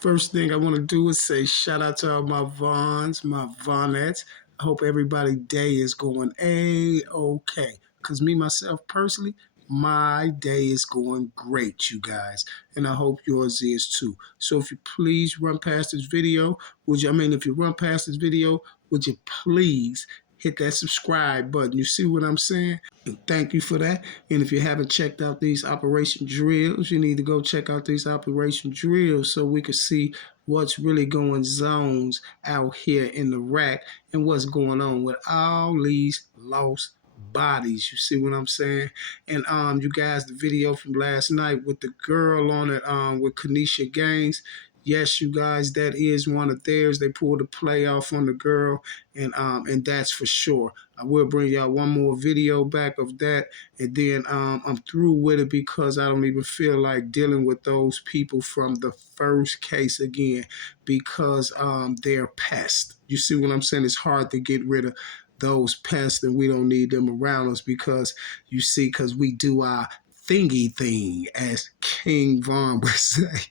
First thing I want to do is say shout out to all my Vons, my Vonettes. I hope everybody's day is going A-okay. Because me, myself, personally, my day is going great, you guys. And I hope yours is too. So if you please run past this video, if you run past this video, would you please hit that subscribe button? You see what I'm saying? And thank you for that. And if you haven't checked out these operation drills, you need to go check out these operation drills so we can see what's really going zones out here in the rack and what's going on with all these lost bodies. You see what I'm saying? And you guys, the video from last night with the girl on it, with Kanisha Gaines. Yes, you guys, that is one of theirs. They pulled a play off on the girl, and that's for sure. I will bring y'all one more video back of that, and then I'm through with it because I don't even feel like dealing with those people from the first case again because they're pests. You see what I'm saying? It's hard to get rid of those pests, and we don't need them around us because you see, because we do our thingy thing, as King Von would say.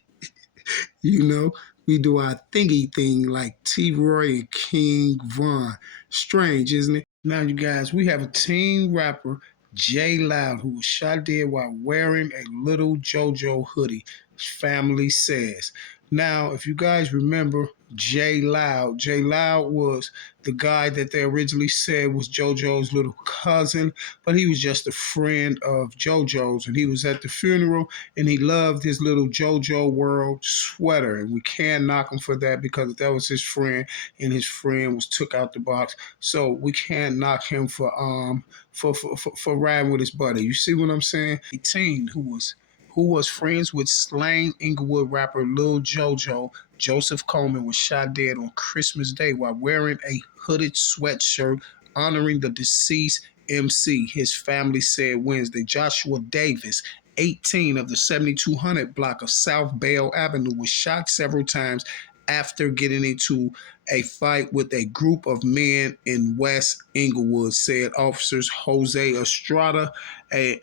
You know, we do our thingy thing like T. Roy and King Von. Strange, isn't it? Now, you guys, we have a teen rapper, J Loud, who was shot dead while wearing a little JoJo hoodie, his family says. Now, if you guys remember J Loud was the guy that they originally said was JoJo's little cousin, but he was just a friend of JoJo's, and he was at the funeral, and he loved his little JoJo World sweater, and we can't knock him for that because that was his friend, and his friend was took out the box, so we can't knock him for riding with his buddy. You see what I'm saying? A teen who was friends with slain Inglewood rapper Lil JoJo, Joseph Coleman, was shot dead on Christmas Day while wearing a hooded sweatshirt honoring the deceased MC, his family said Wednesday. Joshua Davis, 18, of the 7200 block of South Bale Avenue, was shot several times after getting into a fight with a group of men in West Inglewood, said officers. Jose Estrada, a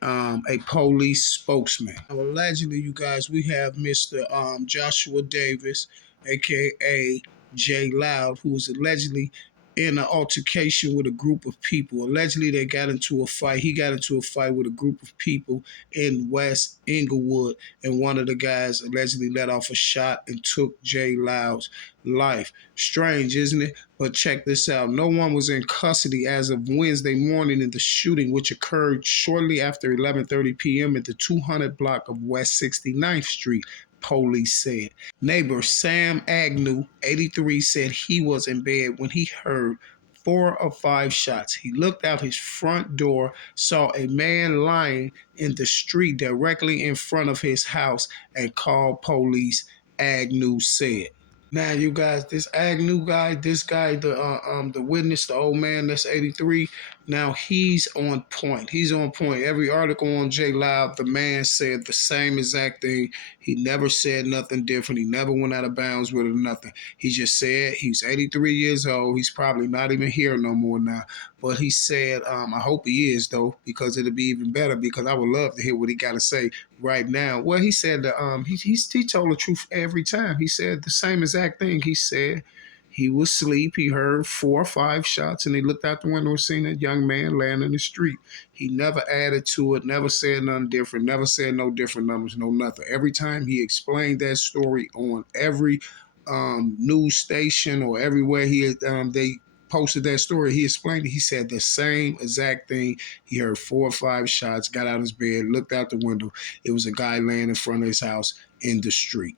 police spokesman. Now, allegedly, you guys, we have Mr. Joshua Davis, aka J Loud, who was allegedly in an altercation with a group of people. Allegedly, they got into a fight. He got into a fight with a group of people in West Inglewood, and one of the guys allegedly let off a shot and took J Loud's life. Strange, isn't it? But check this out. No one was in custody as of Wednesday morning in the shooting, which occurred shortly after 11:30 p.m. at the 200 block of West 69th Street, police said. Neighbor Sam Agnew, 83, said he was in bed when he heard 4 or 5 shots. He looked out his front door, saw a man lying in the street directly in front of his house, and called police, Agnew said. Now, you guys, this Agnew guy, the witness, the old man that's 83. Now he's on point. He's on point. Every article on J Loud, the man said the same exact thing. He never said nothing different. He never went out of bounds with it or nothing. He just said he's 83 years old. He's probably not even here no more now. But he said, I hope he is though, because it'll be even better. Because I would love to hear what he got to say right now. Well, he said that he told the truth every time. He said the same exact thing. He said he was asleep. He heard 4 or 5 shots, and he looked out the window and seen a young man laying in the street. He never added to it, never said nothing different, never said no different numbers, no nothing. Every time he explained that story on every news station or everywhere they posted that story, he explained it. He said the same exact thing. He heard 4 or 5 shots, got out of his bed, looked out the window. It was a guy laying in front of his house in the street.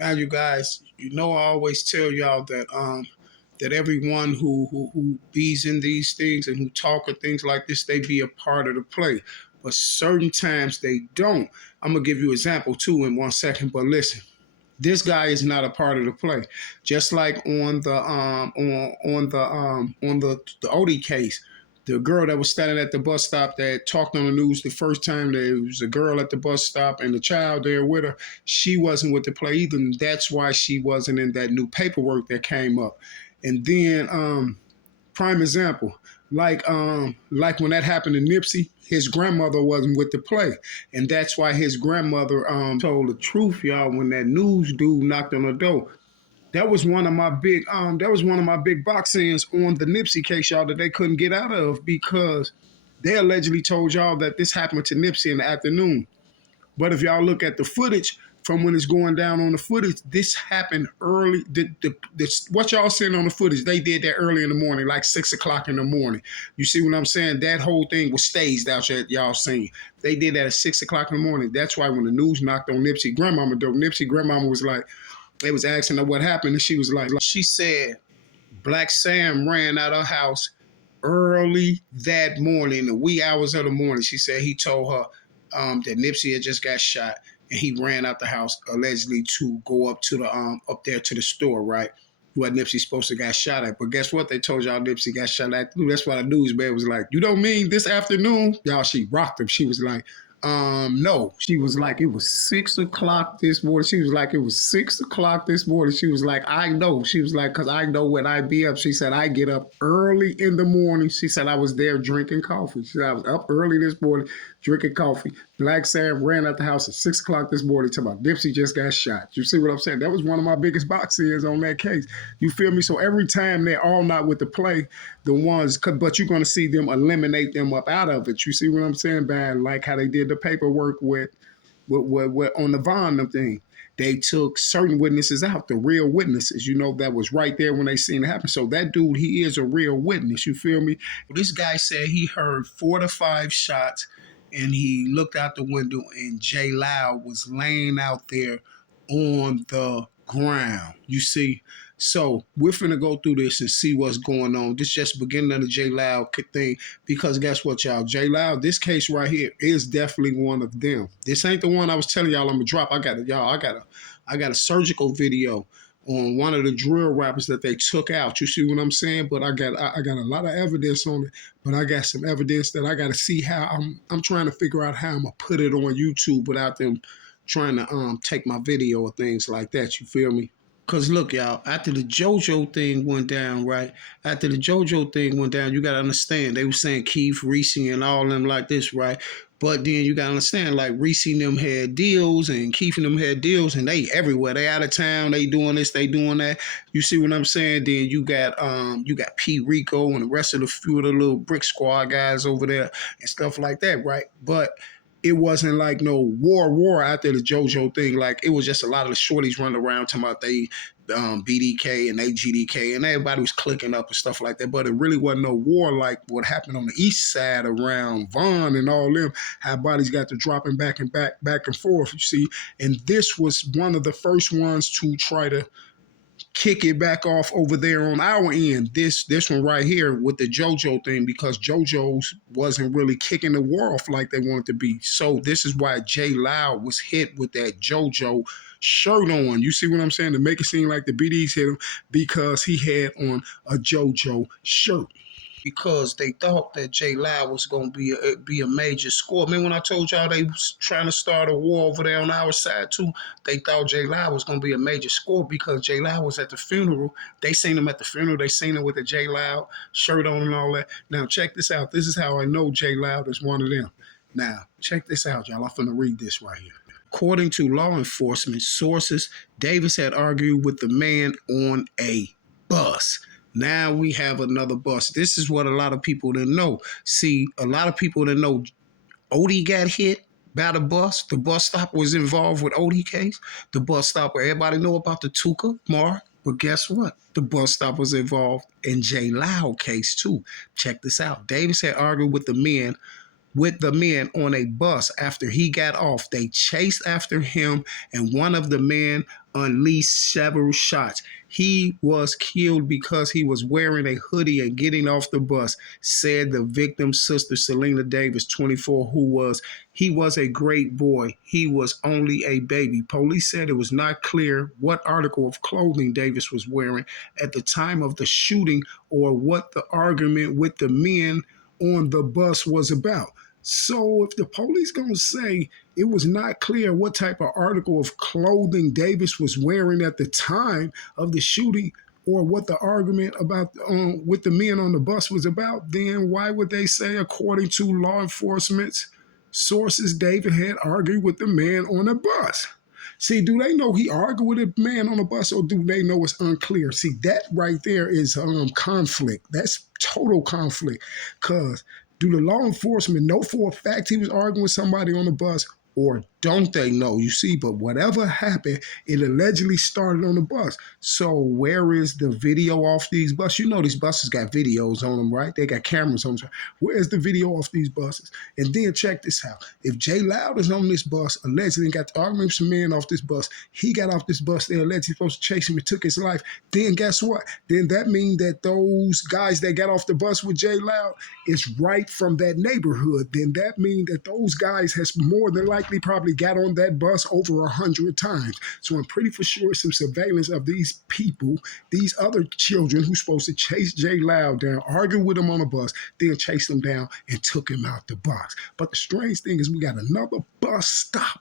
Now, you guys, I always tell y'all that everyone who bees in these things and who talk of things like this, they be a part of the play. But certain times they don't. I'm gonna give you an example too in 1 second. But listen, this guy is not a part of the play. Just like on the Hoodie case, the girl that was standing at the bus stop that talked on the news the first time, there was a girl at the bus stop and the child there with her. She wasn't with the play either, and that's why she wasn't in that new paperwork that came up. And then Prime example, like when that happened to Nipsey, his grandmother wasn't with the play, and that's why his grandmother told the truth, y'all. When that news dude knocked on the door, that was one of my big boxings on the Nipsey case, y'all, that they couldn't get out of because they allegedly told y'all that this happened to Nipsey in the afternoon. But if y'all look at the footage from when it's going down on the footage, this happened early. What y'all seeing on the footage, they did that early in the morning, like 6 o'clock in the morning. You see what I'm saying? That whole thing was staged out there, y'all seeing. They did that at 6 o'clock in the morning. That's why when the news knocked on Nipsey grandmama door, Nipsey grandmama was like, they was asking her what happened, and she was like, she said, Black Sam ran out of her house early that morning, the wee hours of the morning. She said he told her that Nipsey had just got shot, and he ran out the house allegedly to go up to the up there to the store, right? What Nipsey supposed to got shot at. But guess what? They told y'all Nipsey got shot at. That's why the newsman was like, you don't mean this afternoon? Y'all, she rocked him. She was like, no. She was like, it was 6 o'clock this morning. She was like, it was 6 o'clock this morning. She was like, I know. She was like, because I know when I be up. She said, I get up early in the morning. She said, I was there drinking coffee. She said, I was up early this morning drinking coffee. Black Sam ran out the house at 6 o'clock this morning talking about Nipsey just got shot. You see what I'm saying? That was one of my biggest boxes on that case. You feel me? So every time they're all not with the play, the ones, but you're going to see them eliminate them up out of it. You see what I'm saying? Bad, like how they did the paperwork with on the Von thing. They took certain witnesses out, the real witnesses, that was right there when they seen it happen. So that dude, he is a real witness. You feel me? This guy said he heard 4 to 5 shots, and he looked out the window, and J Loud was laying out there on the ground. You see? So we're finna go through this and see what's going on. This just beginning of the J Loud thing, because guess what, y'all? J Loud, this case right here is definitely one of them. This ain't the one I was telling y'all I'm gonna drop. I got a surgical video on one of the drill rappers that they took out. You see what I'm saying? But I got a lot of evidence on it. But I got some evidence that I got to see how I'm trying to figure out how I'm gonna put it on YouTube without them trying to take my video or things like that. You feel me? Cause look, y'all, after the JoJo thing went down, right? After the JoJo thing went down, you gotta understand they were saying Keith, Reese, and all them like this, right? But then you gotta understand, like Reese and them had deals, and Keith and them had deals, and they everywhere. They out of town, they doing this, they doing that. You see what I'm saying? Then you got P Rico and the rest of the few of the little Brick Squad guys over there and stuff like that, right? But it wasn't like no war after the JoJo thing. Like it was just a lot of the shorties running around talking about they BDK and AGDK, and everybody was clicking up and stuff like that. But it really wasn't no war like what happened on the east side around Vaughn and all them. How bodies got to dropping back and forth. You see, and this was one of the first ones to try to kick it back off over there on our end. This one right here with the JoJo thing, because JoJo's wasn't really kicking the war off like they wanted to be. So this is why J Loud was hit with that JoJo shirt on. You see what I'm saying? To make it seem like the BDs hit him because he had on a JoJo shirt, because they thought that J Loud was going to be a major score. Man, when I told y'all they was trying to start a war over there on our side too, they thought J Loud was going to be a major score because J Loud was at the funeral. They seen him at the funeral. They seen him with the J Loud shirt on and all that. Now, check this out. This is how I know J Loud is one of them. Now, check this out, y'all. I'm finna read this right here. According to law enforcement sources, Davis had argued with the man on a bus. Now we have another bus. This is what a lot of people didn't know. See, a lot of people didn't know Odie got hit by the bus. The bus stop was involved with Odie case. The bus stop where everybody know about the Tuka Mark. But guess what? The bus stop was involved in J Loud case too. Check this out. Davis had argued with the men on a bus. After he got off, they chased after him, and one of the men unleashed several shots. He was killed because he was wearing a hoodie and getting off the bus, said the victim's sister, Selena Davis, 24, he was a great boy. He was only a baby. Police said it was not clear what article of clothing Davis was wearing at the time of the shooting or what the argument with the men on the bus was about. So if the police gonna say it was not clear what type of article of clothing Davis was wearing at the time of the shooting, or what the argument about with the men on the bus was about, then why would they say, according to law enforcement's sources, David had argued with the man on the bus? See, do they know he argued with a man on the bus, or do they know it's unclear? See, that right there is conflict. That's total conflict. Because do the law enforcement know for a fact he was arguing with somebody on the bus, or don't they know? You see, but whatever happened, it allegedly started on the bus. So where is the video off these buses? You know these buses got videos on them, right? They got cameras on them. Where's the video off these buses? And then check this out. If Jay Loud is on this bus, allegedly got the argument with some man off this bus, he got off this bus, they allegedly supposed to chase him and took his life, then guess what? Then that means that those guys that got off the bus with Jay Loud is right from that neighborhood. Then that means that those guys has more than likely probably got on that bus over 100 times. So I'm pretty for sure some surveillance of these people, these other children who's supposed to chase Jay Loud down, argue with him on a bus, then chase him down and took him out the box. But the strange thing is we got another bus stop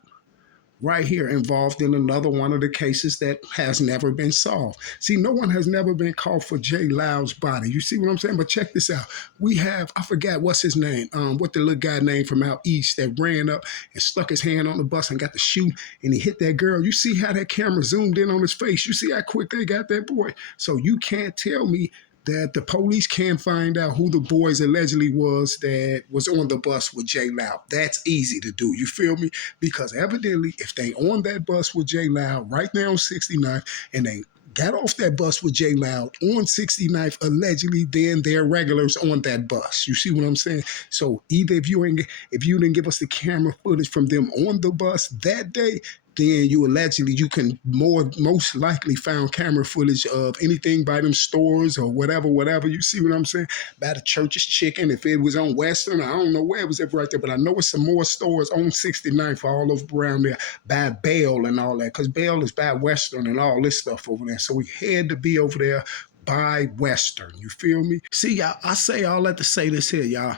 right here involved in another one of the cases that has never been solved. See, no one has never been called for Jay Loud's body. You see what I'm saying? But check this out. We have, I forgot what's his name, what the little guy named from out east that ran up and stuck his hand on the bus and got the shoe and he hit that girl. You see how that camera zoomed in on his face? You see how quick they got that boy? So you can't tell me that the police can find out who the boys allegedly was that was on the bus with Jay Loud. That's easy to do. You feel me? Because evidently, if they on that bus with Jay Loud right now on 69th and they got off that bus with Jay Loud on 69th, allegedly, then they're regulars on that bus. You see what I'm saying? So either if you didn't give us the camera footage from them on the bus that day, then you can most likely found camera footage of anything by them stores or whatever. You see what I'm saying? By the Church's Chicken, if it was on Western, I don't know where it was ever right there, but I know it's some more stores on 69th all over around there by Bell and all that, because Bell is by Western and all this stuff over there. So we had to be over there by Western. You feel me? See, y'all, I say all that to say this here, y'all.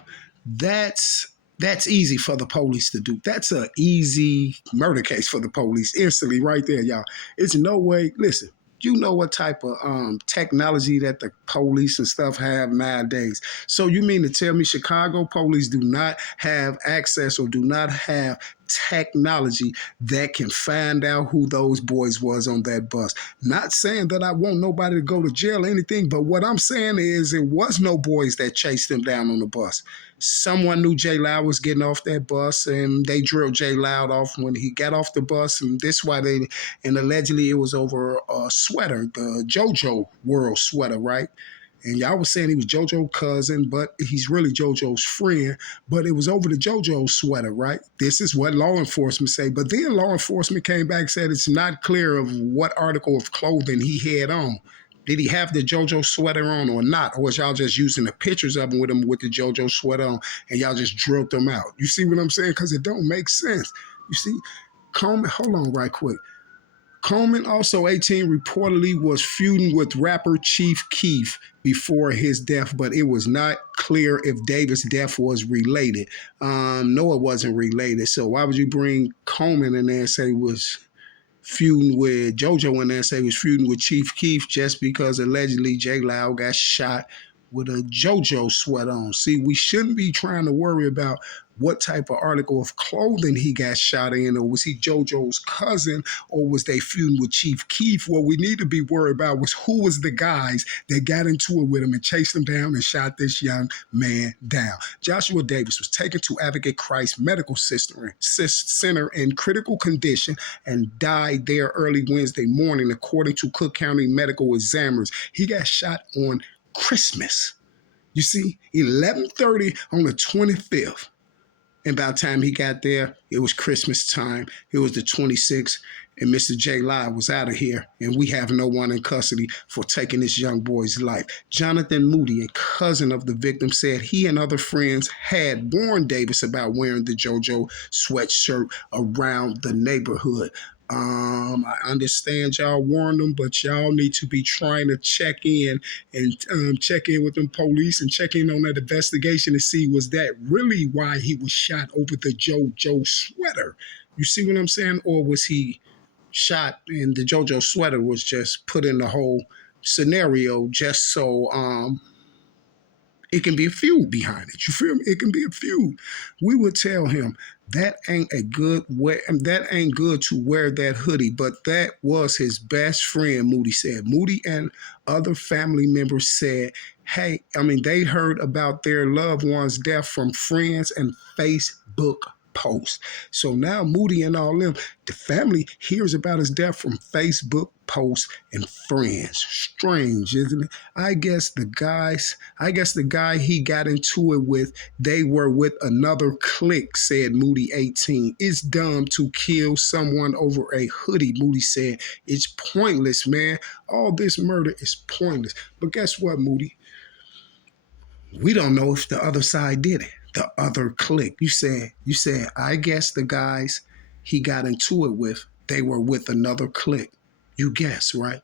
That's easy for the police to do. That's an easy murder case for the police instantly right there, y'all. It's no way. Listen, you know what type of technology that the police and stuff have nowadays. So you mean to tell me Chicago police do not have access or do not have technology that can find out who those boys was on that bus? Not saying that I want nobody to go to jail or anything, but what I'm saying is it was no boys that chased them down on the bus. Someone knew Jay Loud was getting off that bus, and they drilled Jay Loud off when he got off the bus, and this why and allegedly it was over a sweater, the JoJo World sweater, right? And y'all was saying he was JoJo's cousin, but he's really JoJo's friend. But it was over the JoJo sweater, right? This is what law enforcement say. But then law enforcement came back and said it's not clear of what article of clothing he had on. Did he have the JoJo sweater on or not? Or was y'all just using the pictures of him with the JoJo sweater on and y'all just drilled them out? You see what I'm saying? Because it don't make sense. You see, Coleman, hold on right quick. Coleman, also 18, reportedly was feuding with rapper Chief Keef before his death, but it was not clear if Davis' death was related. No, it wasn't related. So why would you bring Coleman in there and say was feuding with JoJo in there and say he was feuding with Chief Keef just because allegedly Jay Loud got shot with a JoJo sweater on? See, we shouldn't be trying to worry about what type of article of clothing he got shot in, or was he JoJo's cousin, or was they feuding with Chief Keef? What we need to be worried about was who was the guys that got into it with him and chased him down and shot this young man down. Joshua Davis was taken to Advocate Christ Medical Center in critical condition and died there early Wednesday morning, according to Cook County medical examiners. He got shot on Christmas. You see, 11:30 on the 25th. And by the time he got there, it was Christmas time. It was the 26th, and Mr. J. Loud was out of here, and we have no one in custody for taking this young boy's life. Jonathan Moody, a cousin of the victim, said he and other friends had warned Davis about wearing the JoJo sweatshirt around the neighborhood. I understand y'all warned them, but y'all need to be trying to check in and check in with them police and check in on that investigation to see was that really why he was shot over the JoJo sweater. You see what I'm saying? Or was he shot and the JoJo sweater was just put in the hole scenario just so it can be a feud behind it. You feel me? It can be a feud. We would tell him that ain't a good way. That ain't good to wear that hoodie. But that was his best friend. Moody said. Moody and other family members said, "Hey, I mean, they heard about their loved one's death from friends and Facebook posts. So now Moody and all them, the family hears about his death from Facebook posts and friends. Strange, isn't it? I guess the guy he got into it with, they were with another clique, said Moody 18. It's dumb to kill someone over a hoodie, Moody said. It's pointless, man. All this murder is pointless. But guess what, Moody? We don't know if the other side did it. The other clique. You said, I guess the guys he got into it with, they were with another clique. You guess, right?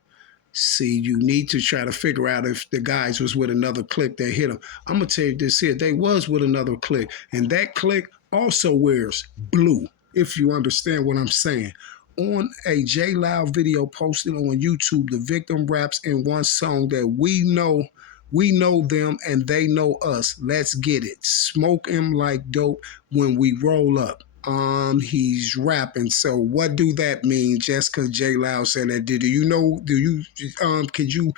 See, you need to try to figure out if the guys was with another clique that hit them. I'm gonna tell you this here: they was with another clique, and that clique also wears blue. If you understand what I'm saying. On a J Loud video posted on YouTube, the victim raps in one song that we know them and they know us. Let's get it. Smoke him like dope when we roll up. He's rapping. So what do that mean? Just because J Loud said that, do you know? Could you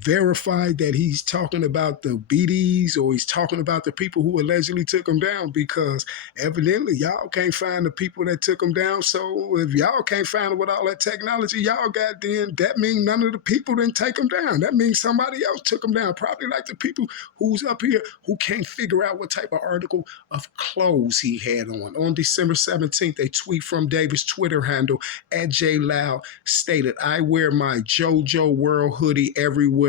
verify that he's talking about the BDs or he's talking about the people who allegedly took him down? Because evidently y'all can't find the people that took him down. So if y'all can't find them with all that technology y'all got, then that means none of the people didn't take him down. That means somebody else took him down. Probably like the people who's up here who can't figure out what type of article of clothes he had on. On December 17th, a tweet from Davis' Twitter handle at J Loud stated, I wear my JoJo World hoodie everywhere.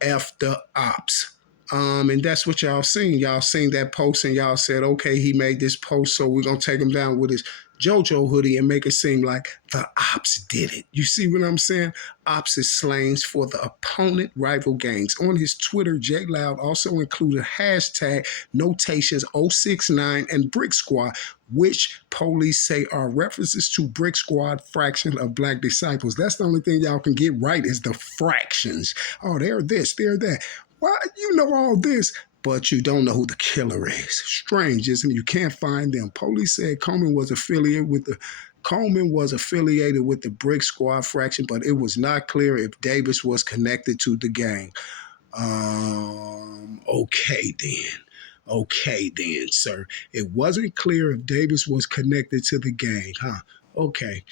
F the ops. And that's what y'all seen. Y'all seen that post and y'all said, okay, he made this post, so we're going to take him down with his JoJo hoodie and make it seem like the ops did it. You see what I'm saying? Ops is slangs for the opponent rival gangs. On his Twitter, J Loud also included hashtag notations 069 and Brick Squad, which police say are references to Brick Squad fraction of Black disciples. That's the only thing y'all can get right is the fractions. Oh, they're this, they're that. Why, you know all this, but you don't know who the killer is. Strange, isn't it? You can't find them. Police said Coleman was affiliated with the Brick Squad fraction, but it was not clear if Davis was connected to the gang. Okay then. Okay then, sir. It wasn't clear if Davis was connected to the gang, huh? Okay.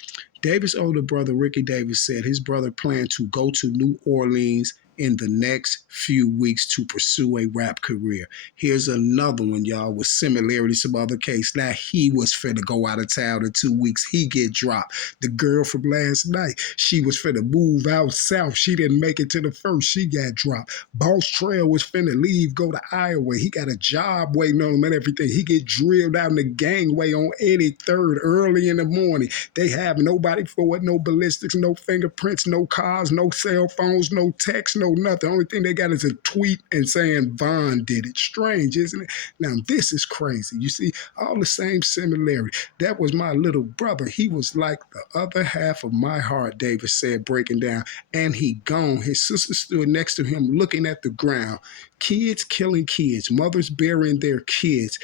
Davis' older brother, Ricky Davis, said his brother planned to go to New Orleans in the next few weeks to pursue a rap career. Here's another one, y'all, with similarities to other case. Now he was finna go out of town in 2 weeks. He get dropped. The girl from last night, she was finna move out south. She didn't make it to the first. She got dropped. Boss Trail was finna leave, go to Iowa. He got a job waiting on him and everything. He get drilled out in the gangway on 83rd early in the morning. They have nobody for it, no ballistics, no fingerprints, no cars, no cell phones, no text, no nothing. The only thing they got is a tweet and saying Vaughn did it. Strange, isn't it? Now, this is crazy. You see, all the same similarity. That was my little brother. He was like the other half of my heart, Davis said, breaking down. And he gone. His sister stood next to him looking at the ground. Kids killing kids, mothers burying their kids.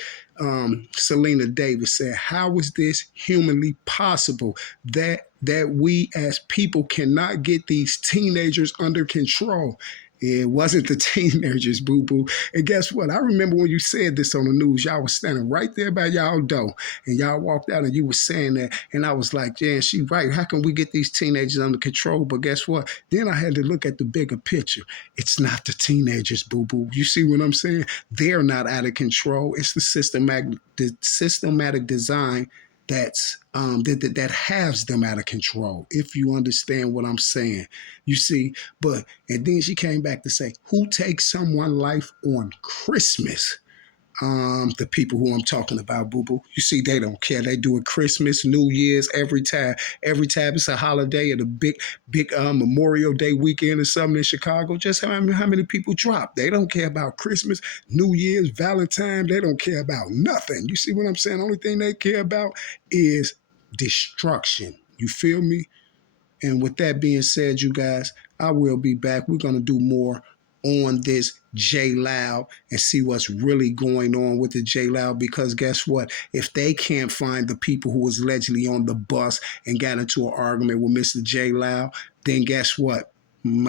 Selena Davis said, how is this humanly possible that we as people cannot get these teenagers under control? It wasn't the teenagers, boo-boo. And guess what? I remember when you said this on the news, y'all was standing right there by y'all door, and y'all walked out and you were saying that, and I was like, yeah, she right. How can we get these teenagers under control? But guess what? Then I had to look at the bigger picture. It's not the teenagers, boo-boo. You see what I'm saying? They're not out of control. It's the systematic design that has them out of control, if you understand what I'm saying. You see, and then she came back to say, who takes someone's life on Christmas? The people who I'm talking about, boo-boo. You see, they don't care. They do it Christmas, New Year's, every time. Every time it's a holiday or the big Memorial Day weekend or something in Chicago, just how many people drop. They don't care about Christmas, New Year's, Valentine. They don't care about nothing. You see what I'm saying? The only thing they care about is destruction. You feel me? And with that being said, you guys, I will be back. We're going to do more on this J Loud and see what's really going on with the J Loud, because guess what? If they can't find the people who was allegedly on the bus and got into an argument with Mr. J Loud, then guess what?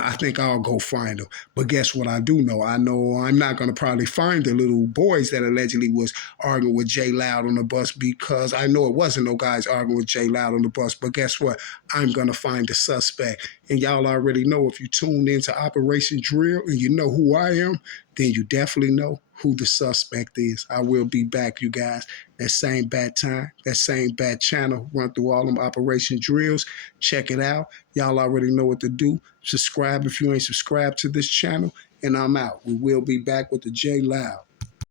I think I'll go find them. But guess what I do know? I know I'm not going to probably find the little boys that allegedly was arguing with Jay Loud on the bus, because I know it wasn't no guys arguing with Jay Loud on the bus. But guess what? I'm going to find the suspect. And y'all already know, if you tuned into Operation Drill and you know who I am, then you definitely know who the suspect is. I will be back, you guys. That same bad time, that same bad channel, run through all them Operation Drills. Check it out. Y'all already know what to do. Subscribe if you ain't subscribed to this channel. And I'm out. We will be back with the J Loud.